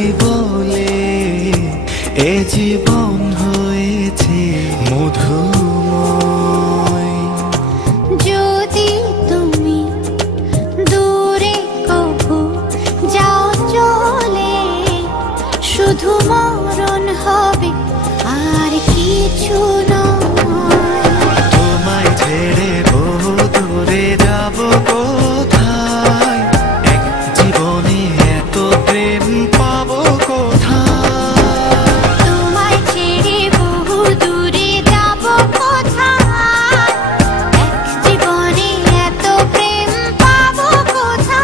বুঝি বলে এ জীবন হয়েছে মধুময়। যদি তুমি দূরে কভু যাও চলে, শুধু মরণ হবে আর কিছু নয়। তোমায় ছেড়ে বহু দূরে যাব কোথায়, এক জীবনে এত প্রেম পাবো কোথায়। তোমায় ছেড়ে বহু দূরে যাব কোথায়, এক জীবনে এত প্রেম পাবো কোথায়।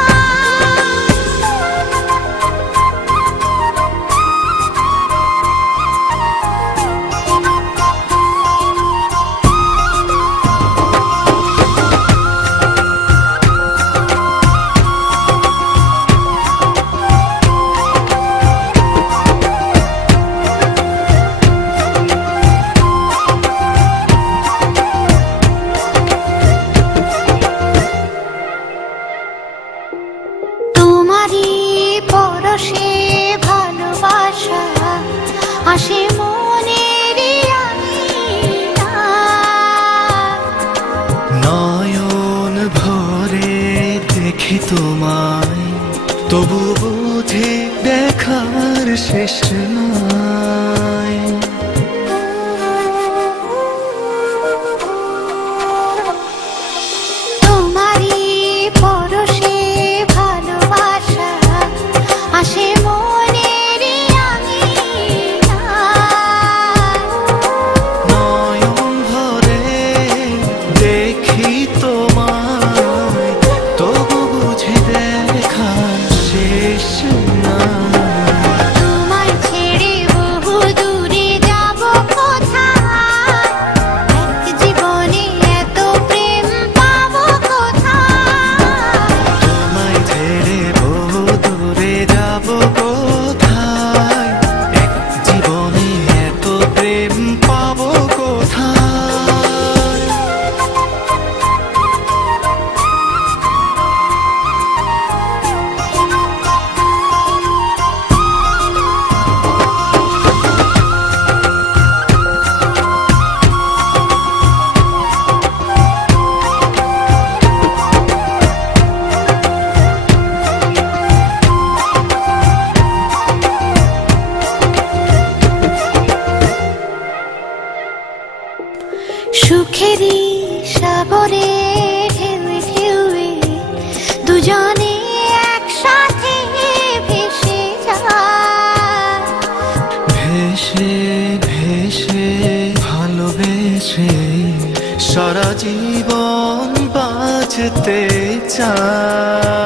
তোমারই পরশে ভালোবাসা আসে মনের নয়ন ভরে দেখি তোমায়, তবু বুঝে দেখার শেষ নাই। তোমারই পরশে ভালোবাসা আসে মনের নয়ন ভরে দেখি তোমায়, তবু বুঝে দেখার শেষ নাই। তোমায় ছেড়ে বহু দূরে যাব কোথায়, এক জীবনে এত প্রেম পাবো কোথায়। তোমায় ছেড়ে বহু দূরে যাব কোথায়, এক জীবনে এত প্রেম পাবো কোথায়। সুখেরই সাগরে ঢেউয়ে ঢেউয়ে দুজনে একসাথে ভেসে যায়। ভেসে ভেসে ভালোবেসে সারা জীবন বাঁচতে চাই।